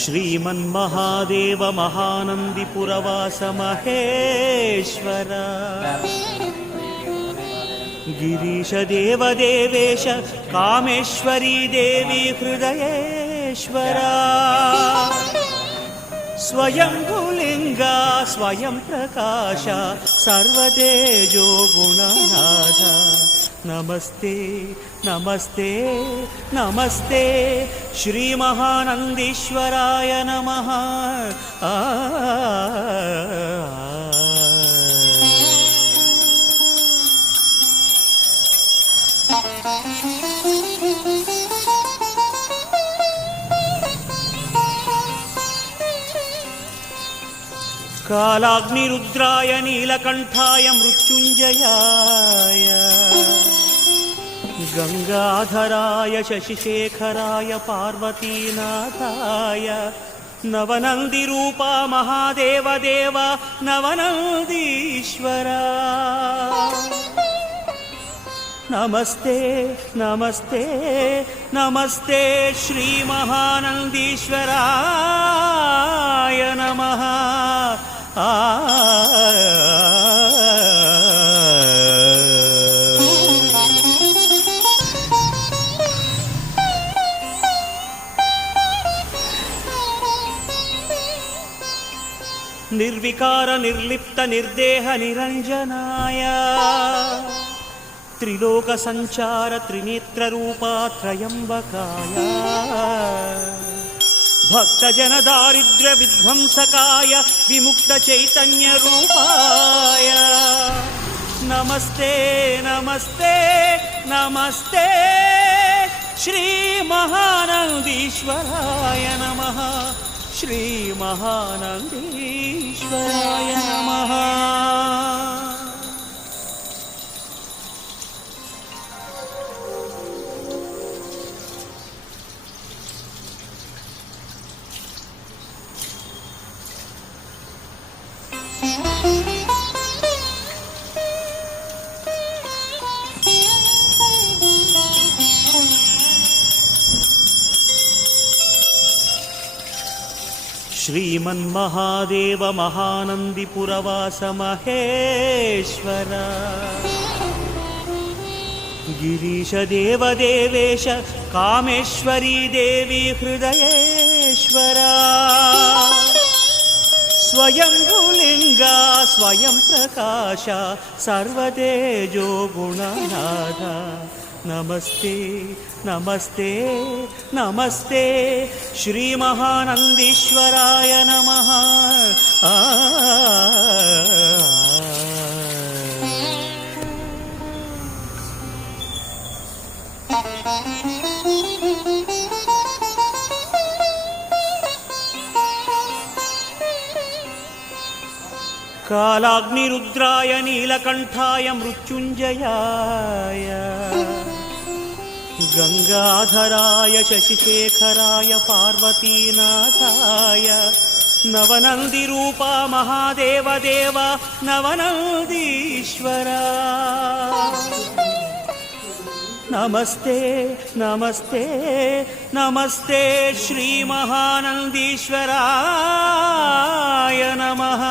ಶ್ರೀಮನ್ಮಹಾದೇವ ಮಹಾನಂದಿಪುರವಾಸ ಮಹೇಶ್ವರ ಗಿರೀಶ ದೇವದೇವೇಶ ಕಾಮೇಶ್ವರಿ ದೇವಿ ಹೃದಯೇಶ್ವರ ಸ್ವಯಂಭುಲಿಂಗ ಸ್ವಯಂ ಪ್ರಕಾಶ ಸರ್ವತೇಜೋ ಗುಣನಾಥ ನಮಸ್ತೆ ನಮಸ್ತೆ ನಮಸ್ತೆ ಶ್ರೀ ಮಹಾನಂದೀಶ್ವರಾಯ ನಮಃ. ಕಾಲಾಗ್ನಿರುದ್ರಾಯ ನೀಲಕಂಠಾಯ ಮೃತ್ಯುಂಜಯಾಯ ಗಂಗಾಧರಾಯ ಶಶಿಶೇಖರಾಯ ಪಾರ್ವತೀನಾಥಾಯ ನವನಂದಿರೂಪ ಮಹಾದೇವ ದೇವ ನವನಂದೀಶ್ವರ ನಮಸ್ತೆ ನಮಸ್ತೆ ನಮಸ್ತೆ ಶ್ರೀ ಮಹಾನಂದೀಶ್ವರಾಯ ನಮಃ. ನಿರ್ವಿಕಾರ ನಿರ್ಲಿಪ್ತ ನಿರ್ದೇಹ ನಿರಂಜನಾಯ ತ್ರಿಲೋಕ ಸಂಚಾರ ತ್ರಿನೇತ್ರ ರೂಪ ತ್ರಯಂಬಕಾಯ ಭಕ್ತ ಜನ ದಾರಿದ್ರ್ಯ ವಿಧ್ವಂಸಕಾಯ ವಿಮುಕ್ತ ಚೈತನ್ಯ ರೂಪಾಯ ನಮಸ್ತೆ ನಮಸ್ತೆ ನಮಸ್ತೆ ಶ್ರೀ ಮಹಾನಂದೀಶ್ವರಾಯ ನಮಃ. ಶ್ರೀ ಮಹಾನಂದೀಶ್ವರಾಯ ನಮಃ. ಶ್ರೀಮನ್ಮಹಾದೇವ ಮಹಾನಂದಿಪುರವಾಸ ಮಹೇಶ್ವರ ಗಿರೀಶ ದೇವದೇವೇಶ ಕಾಮೇಶ್ವರಿ ದೇವಿ ಹೃದಯೇಶ್ವರ ಸ್ವಯಂಭುಲಿಂಗ ಸ್ವಯಂ ಪ್ರಕಾಶ ಸರ್ವತೇಜೋ ಗುಣನಾಥ ನಮಸ್ತೆ ನಮಸ್ತೆ ನಮಸ್ತೆ ಶ್ರೀ ಮಹಾನಂದೀಶ್ವರಾಯ ನಮಃ. ಕಾಲಾಗ್ನಿರುದ್ರಾಯ ನೀಲಕಂಠಾಯ ಮೃತ್ಯುಂಜಯಾಯ ಗಂಗಾಧರಾಯ ಶಶಿಶೇಖರಾಯ ಪಾರ್ವತೀನಾಥಾಯ ನವನಂದಿರೂಪ ಮಹಾದೇವ ದೇವ ನವನಂದೀಶ್ವರ ನಮಸ್ತೆ ನಮಸ್ತೆ ನಮಸ್ತೆ ಶ್ರೀ ಮಹಾನಂದೀಶ್ವರಾಯ ನಮಃ.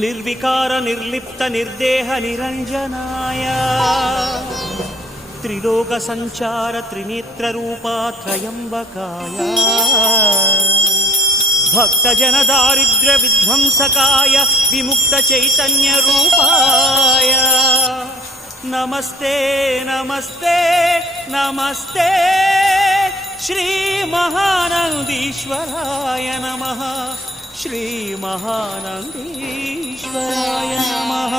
ನಿರ್ವಿಕಾರ ನಿರ್ಲಿಪ್ತ ನಿರ್ದೇಹ ನಿರಂಜನಾಯ ತ್ರಿಲೋಕ ಸಂಚಾರ ತ್ರಿನೇತ್ರ ರೂಪ ತ್ರಯಂಬಕಾಯ ಭಕ್ತ ಜನ ದಾರಿದ್ರ್ಯ ವಿಧ್ವಂಸಕಾಯ ವಿಮುಕ್ತ ಚೈತನ್ಯ ರೂಪಾಯ ನಮಸ್ತೆ ನಮಸ್ತೆ ನಮಸ್ತೆ ಶ್ರೀ ಮಹಾನಂದೀಶ್ವರಾಯ ನಮಃ. ಶ್ರೀ ಮಹಾನಂದೀಶ್ವರಾಯ ನಮಃ.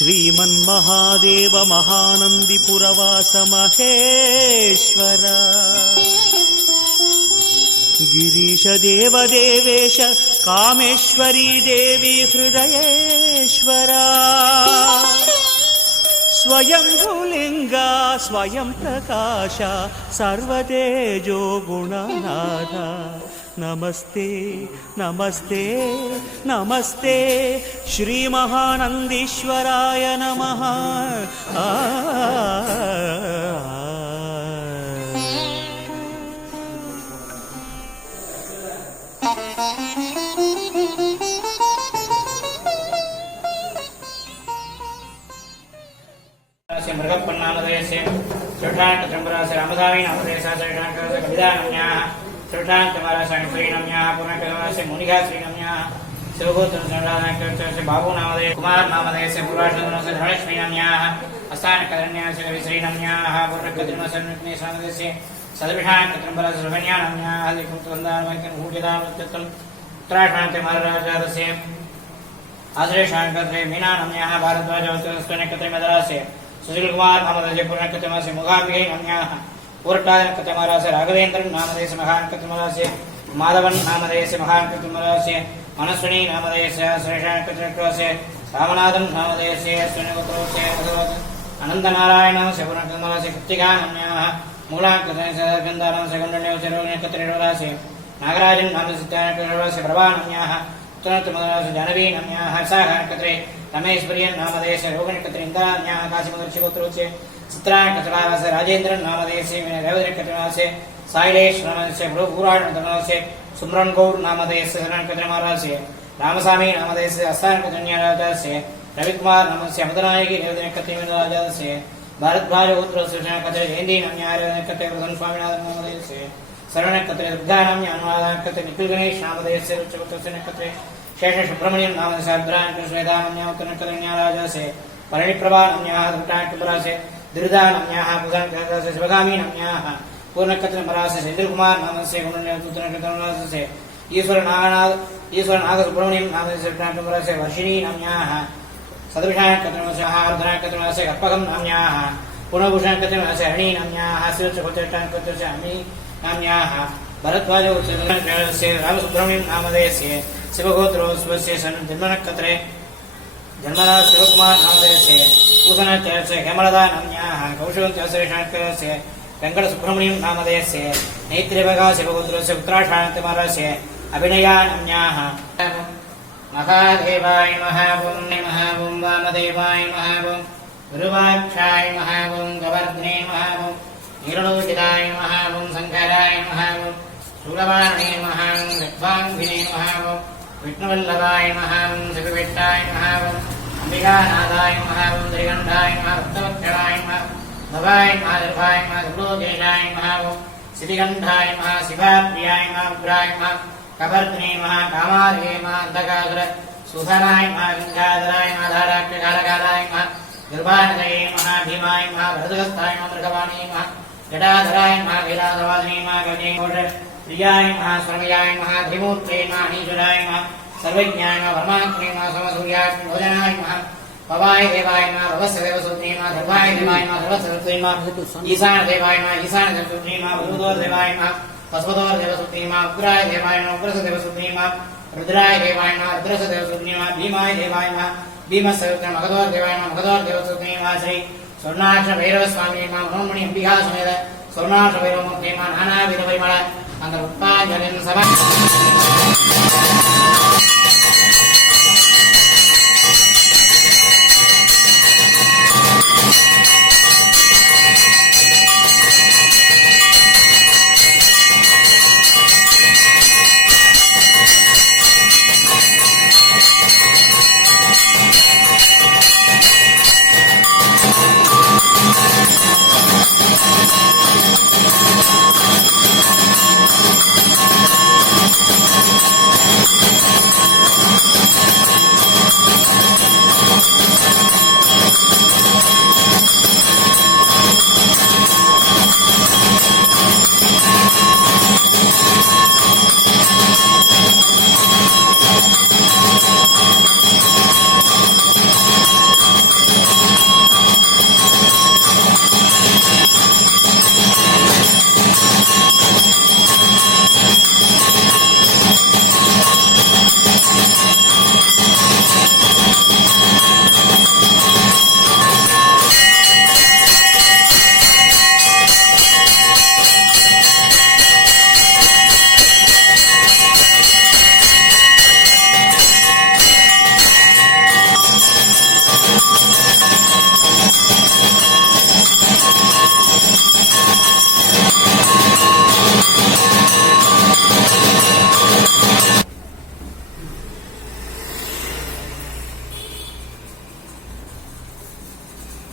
श्रीमन्महादेव महानन्दिपुरवास महेश्वर गिरीश देवदेवेश कामेश्वरी देवी हृदयेश्वरा स्वयंभुलिंगा स्वयं प्रकाश सर्वतेजो गुणनाथ नमस्ते नमस्ते नमस्ते श्री महानंदीश्वराय नमः मृगपन्नामधेयस्य षष्ठाङ्कत्रम्बरास्य रामधामी नामधेयस्य षष्ठाङ्कस्य कविदानम्याः षष्ठाङ्कमारास्य श्रीनम्याः पुनर्कमारास्य मुनिघा श्रीनम्याः शिवगोत्रस्य बाबू नामधेय कुमार नामधेयस्य पूर्वाषधनस्य धनश्रीनम्याः अस्थानकरण्यास्य कविश्रीनम्याः पूर्णकद्रिमसन्निग्ने नामधेयस्य सदभिषाङ्कत्रम्बरास्य सुभन्यानम्याः लिखुतवन्दानमैकनभूतिदामत्यत्तम् उत्तराषाङ्कमाराजातस्य आश्रेषाङ्कत्रे मीनानम्याः भारद्वाजवत्सनकत्रे मदरास्य सुशील कुमार नामधेय पूर्णकतमास्य मुगाम्बिके नम्याः पूर्टादनकतमारास्य राघवेन्द्रन नामधेयस्य महानकतमारास्य माधवन नामधेयस्य महानकतमारास्य मनस्विनी नामधेयस्य श्रेषाङ्कत्रस्य रामनाथन नामधेयस्य स्वनगोत्रस्य अनन्तनारायणस्य पूर्णकतमारास्य कृत्तिका नम्याः मूलाङ्कतस्य गन्धारास्य गुण्डन्यस्य रोगनकत्रेरवरास्य नागराजन नामधेयस्य प्रभा नम्याः उत्तरतमदास्य जानवी नम्याः साहकत्रे रमेश्वर्यन नामधेयस्य रोगणकत्रे इंद्रान्याः काशीमदर्शिगोत्रोस्य चित्राङ्कतमारास्य राजेन्द्रन नामधेयस्य रेवदनकतमारास्य साइलेश नामधेयस्य पुराणतमारास्य सुमरन गौर नामधेयस्य शरणकतमारास्य रामस्वामी नामधेयस्य अस्थानकतन्याराजस्य रविकुमार नामस्य अमदनायकी रेवदनकतमाराजस्य भारद्वाजगोत्रस्य शरणकत्रे जयन्ती नम्याः रेवदनकत्रे प्रसन्न स्वामीनाथन नामधेयस्य शरणकत्रे दुर्गानाम्याः अनुवादकत्रे निखिल गणेश नामधेयस्य रुच्चगोत्रस्य नकत्रे शेष सुब्रह्मण्यम नामधेयस्य अद्राङ्कश्वेतानम्याः उत्तरकतन्याराजस्य परिणिप्रभा नम्याः दुर्गाङ्कपरास्य दुर्दानम्याः पुजाङ्करास्य शिवगामी नम्याः पूर्णकतमरास्य सेन्द्रकुमार नामस्य गुणन्यौतुतनकतमरास्य ईश्वर नाग सुब्रह्मण्यम नामस्य उत्तरकतमरास्य वर्षिणी नम्याः सदभिषाङ्कतमरास्य आर्धनाङ्कतमरास्य कल्पकं नाम्याः पुनर्भूषाङ्कतमरास्य हरिणी नम्याः शिवचकोत्तरटाङ्कतमरास्य अमी नाम्याः भरद्वाजस्य रामसुब्रह्मण्यम नामधेयस्य शिवगोत्रोत्सवस्य जन्मनकत्रे जन्मराज शिवकुमार नामधेयस्य पूषणस्य हेमलता नाम्याः कौशलस्य वेङ्कटसुब्रह्मण्यम नामधेयस्य नैत्रिभगा शिवगोत्रस्य उत्तराषाङ्कतमारास्य अभिनया नाम्याः महादेवाय महावं महावं वामदेवाय महावं गुरुवाक्षाय महावं गवर्धने महावं नीललोहिताय महावं शङ्कराय महावं शूलवाहने महावं विद्वाङ्गिने महावं विष्णुवल्लभाय महावं शिवविट्टाय महावं अंबिकानाथाय महावं त्रिगण्डाय महाभक्तवत्सलाय भवाय महादर्भाय महालोकेशाय महावं सिद्धिगण्डाय महाशिवाप्रियाय महाउग्राय महाकवर्धने महाकामार्ये महान्तकासुर सुधनाय महाविन्ध्याधराय महाधाराक्षकालकालाय महागर्भानदये महाभीमाय महाभरतगस्ताय महामृगवाणी महाजटाधराय महावीराधवादिने महागणेश प्रियाय महास्वर्मयाय महाधिमूर्ते महानीश्वराय सर्वज्ञाय परमात्मे समसूर्याय भोजनाय भवाय देवाय भवस्य देवसूत्री धर्माय देवाय धर्मसरस्वती ईशान देवाय ईशान देवसूत्री भूतोर देवाय पशुपतोर देवसूत्री उग्राय देवाय उग्रस देवसूत्री रुद्राय देवाय रुद्रस देवसूत्री भीमाय देवाय भीमस्य मगधोर देवाय मगधोर देवसूत्री श्री स्वर्णाक्ष भैरव स्वामी मनोमणि अंबिका समेत स्वर्णाक्ष भैरव मूर्ति नाना विध परिमಳ अंग उत्पादन सभा